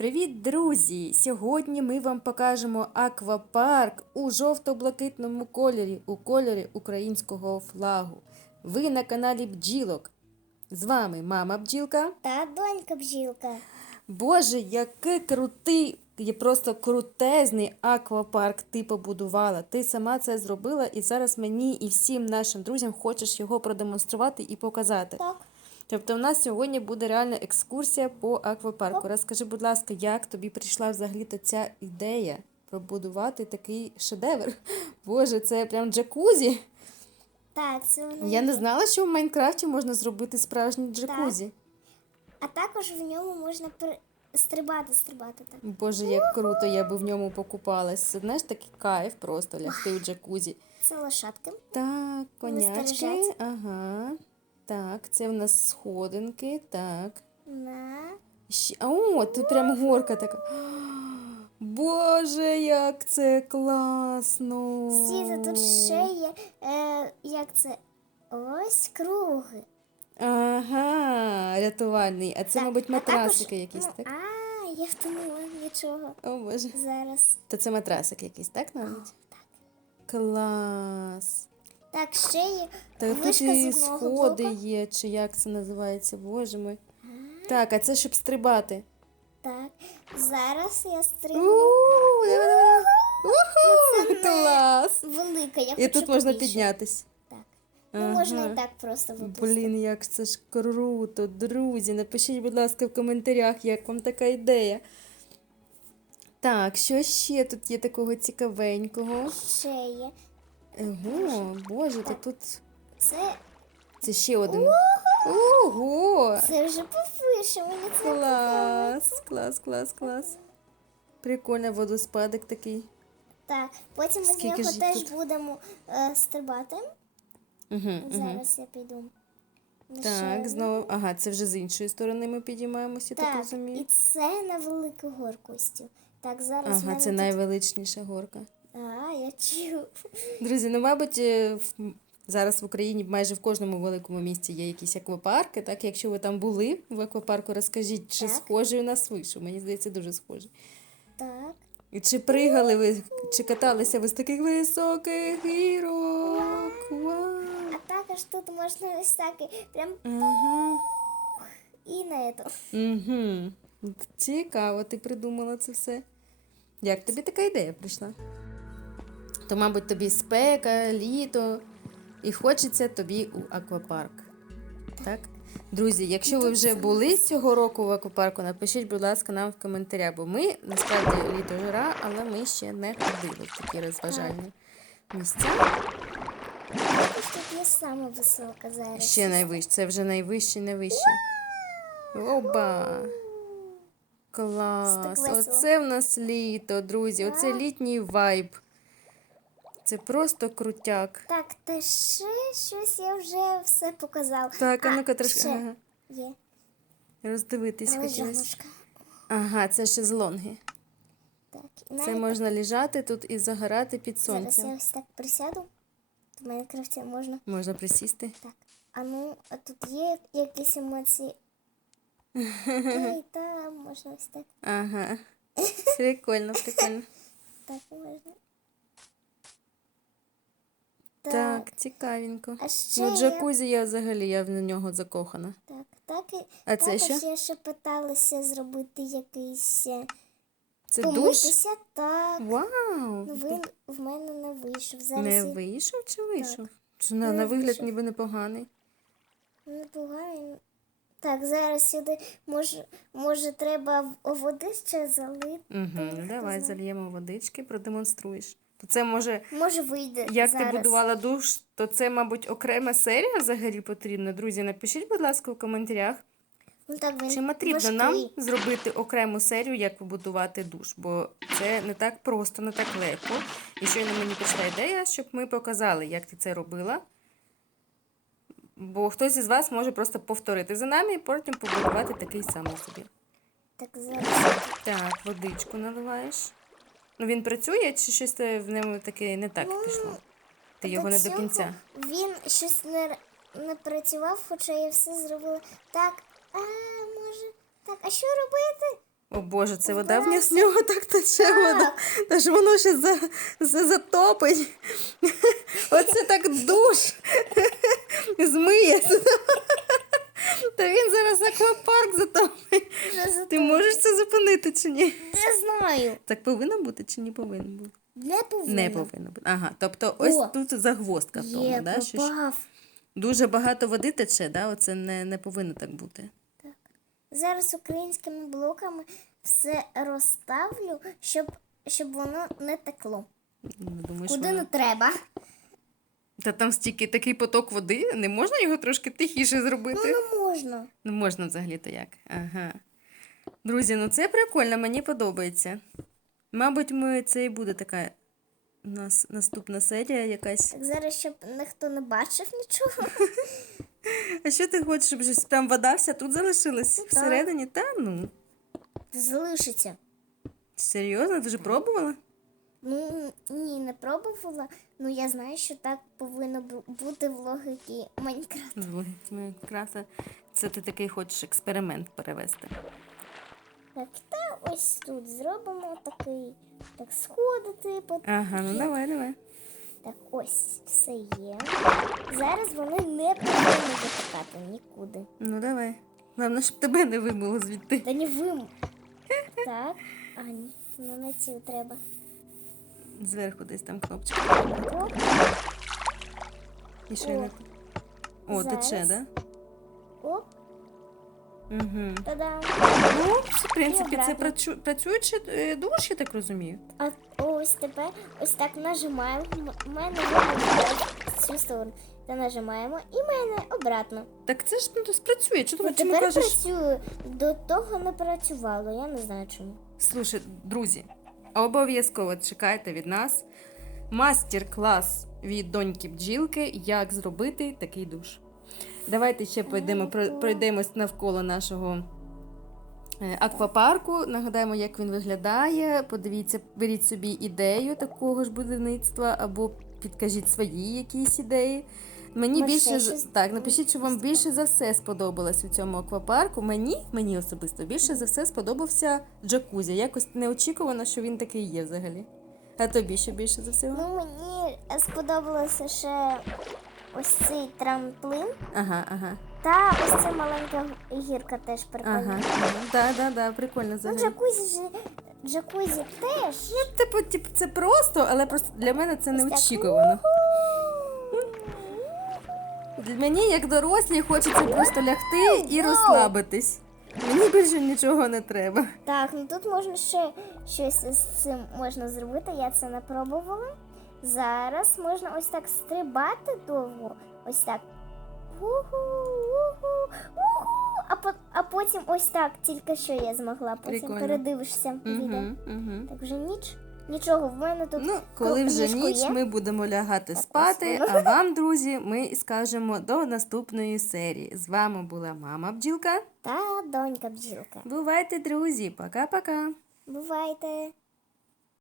Привіт, друзі! Сьогодні ми вам покажемо аквапарк у жовто-блакитному кольорі, у кольорі українського флагу. Ви на каналі Бджілок. З вами мама бджілка. Та донька бжілка. Боже, який крутий, є просто крутезний аквапарк ти побудувала. Ти сама це зробила, і зараз мені і всім нашим друзям хочеш його продемонструвати і показати. Так. Тобто, у нас сьогодні буде реальна екскурсія по аквапарку. Розкажи, будь ласка, як тобі прийшла взагалі ця ідея побудувати такий шедевр? Боже, це прям джакузі. Так, це воно. Я не знала, що в Майнкрафті можна зробити справжній джакузі. А також в ньому можна при... стрибати, стрибати так. Боже, як круто, я би в ньому покупалась. Це знаєш такий кайф просто лягти у джакузі. Це лошадки. Так, конячки. Ага. Так, це в нас сходинки. Так. На. Ще... А, О, тут прям горка така. Боже, як це класно! Стійте, тут ще є. Е, як це? Ось круги. Ага, рятувальний. А це, Так, мабуть, а матрасики також- якісь, ну, так? А, я втонула нічого. О, Боже. Зараз. То це матрасик якийсь, так, навіть? Клас. Так, ще є Та тут і сходи є, чи як це називається, боже мой. Так, а це щоб стрибати. Так. Зараз я стрибну. Уху, Клас! Велика. Я І тут можна піднятись. Так. Ну, можна і так просто випустити. Блін, як це ж круто, друзі. Напишіть, будь ласка, в коментарях, як вам така ідея. Так, що ще тут є такого цікавенького? Ще є. Ого, боже, то тут Це, це ще один. Ого! це вже повише, мені це Клас, клас, клас, клас. Прикольно, водоспадик такий. Так, потім ми з Скільки нього ж їх теж тут? будемо е, стрибати. Угу, угу. Зараз я піду. на ще Так, знову. Ага, це вже з іншої сторони ми підіймаємося, я так Так, розумію. і це на велику горку стів. Так, зараз в Ага, мене це тут... найвеличніша горка. А, я чую. Друзі, ну, мабуть, е, в- зараз в Україні майже в кожному великому місті є якісь аквапарки. Так, якщо ви там були в аквапарку, розкажіть, чи Так. схожий у нас вийшов. Мені здається, дуже схожий. Так. І чи пригали ви, чи каталися ви з таких високих гірок? Вау! А також тут можна ось так прям Ага. і на це. Угу. Цікаво, ти придумала це все. Як тобі така ідея прийшла? То, мабуть, тобі спека, літо, і хочеться тобі у аквапарк. Так? Друзі, якщо ви вже були цього року в аквапарку, напишіть, будь ласка, нам в коментарях, бо ми насправді літо жара, але ми ще не ходили в такі розважальні місця. Тут є саме висока зараз. Ще найвище, це вже найвищий, найвищий. Оба! Клас! Оце в нас літо, друзі. Оце літній вайб. Це просто крутяк. Так, та ще щось я вже все показав. Так, а ну-ка трошки. ще Ага. Є. Роздивитись хотілося. Лежаночка. Ага, це шезлонги. Так, і Це навіть можна лежати тут і загорати під зараз я сонцем. ось так присяду. В Майнкрафті можна. Можна присісти. Так. А ну, а тут є якісь емоції. Ей, там можна ось так. Ага. Прикольно, прикольно. Так можна. Так, цікавенько. А ще Ну, джакузі я взагалі я в нього закохана. Так, так і А це також що? я ще питалася зробити якийсь е, Це душ? Так. Вау! Ну він в мене не вийшов. Зараз Не я вийшов чи вийшов? Чи на, на вигляд вийшов. ніби непоганий. непогано. Так, зараз сюди може, може треба води ще залити. Угу. Давай зальємо водички, продемонструєш. То це може, Може вийде. як зараз. ти будувала душ, то це, мабуть, окрема серія взагалі потрібна. Друзі, напишіть, будь ласка, в коментарях, Ну, так, він чи потрібно важкий. нам зробити окрему серію, як побудувати душ, бо це не так просто, не так легко. І щойно мені прийшла ідея, щоб ми показали, як ти це робила. Бо хтось із вас може просто повторити за нами і потім побудувати такий самий собі. Так, зараз. Так, водичку наливаєш. Ну він працює, чи щось в ньому таке не так Ну, пішло? Ти його не до кінця. Він щось не, не працював, хоча я все зробила. Так, а може. Так, а що робити? О Боже, це вода в нього- з нього так тече вода. Та ж воно ще за, за, затопить. Оце так душ. Змиє. Та він зараз аквапарк затопить. Ти можеш це зупинити чи ні? Не знаю. Так повинно бути чи не повинно бути? Не повинна. Не повинно бути. Ага, тобто ось О, тут загвоздка в тому, Є, да? що ж попав. дуже багато води тече, да? Оце не, не повинно так бути. Зараз українськими блоками все розставлю, щоб, щоб воно не текло. Не думаю, що Куди воно- не треба. Та там стільки такий поток води, не можна його трошки тихіше Ну, зробити? не можна. Ну, можна взагалі-то як. Ага. Друзі, ну це прикольно, мені подобається. Мабуть, ми це і буде така у нас наступна серія якась. Так зараз, щоб ніхто не бачив нічого. А що ти хочеш, щоб щось там вода вся тут залишилась Ну, так. всередині? Та ну. Залишиться. Серйозно, ти вже пробувала? Ну, ні, не пробувала. Ну, я знаю, що так повинно бути в логіки Майнкрафт. Ми. Це ти такий хочеш експеримент перевести. Так, та ось тут зробимо такий, так сходи, типу. Ага, ну давай, давай. Так, ось все є. Зараз вони не повинні затикати нікуди. Ну давай. Головне, щоб тебе не вимило звідти. Та не вим. Так, а ні, ну на цю треба. Зверху десь там кнопочка. Оп, І ще не. О, тече, да? оп, Угу. та-дам. Ну, в принципі, це працю- працюючий е, душ, я так розумію. А ось тепер ось так нажимаємо. У мене в цю сторону. Та нажимаємо і мене обратно. Так це ж ну, спрацює. Чого Ну, чому тепер кажеш? працює. До того не працювало, я не знаю чому. Слушай, друзі, обов'язково чекайте від нас мастер-клас від доньки бджілки, як зробити такий душ. Давайте ще пойдемо, про- пройдемось навколо нашого е, аквапарку. Нагадаємо, як він виглядає. Подивіться, беріть собі ідею такого ж будівництва або підкажіть свої якісь ідеї. Мені більше щось так, напишіть, що вам більше за все сподобалось у цьому аквапарку. Мені, мені особисто більше за все сподобався джакузі. Якось неочікувано, що він такий є взагалі. А тобі що більше за всього? Ну, мені сподобалося ще ось цей трамплин. Ага, ага. Та ось ця маленька гірка теж прикольна. Ага. Да, да, да, прикольно Ну, джакузі ж джакузі теж. Ну, типу, типу, це просто, але просто для мене це так. неочікувано. Для Мені, як дорослі, хочеться просто лягти і розслабитись. Мені більше нічого не треба. Так, ну тут можна ще щось з цим можна зробити. Я це не пробувала. Зараз можна ось так стрибати довго. Ось так. Уху, уху, уху. А, по, а потім ось так, тільки що я змогла. Потім Прикольно. передивишся відео. Угу, угу. Так вже ніч. Нічого, в мене тут Ну, коли вже ніч, є. ми будемо лягати спати. А вам, друзі, ми скажемо до наступної серії. З вами була мама бджілка. та донька бджілка. Бувайте, друзі, пока-пока. Бувайте.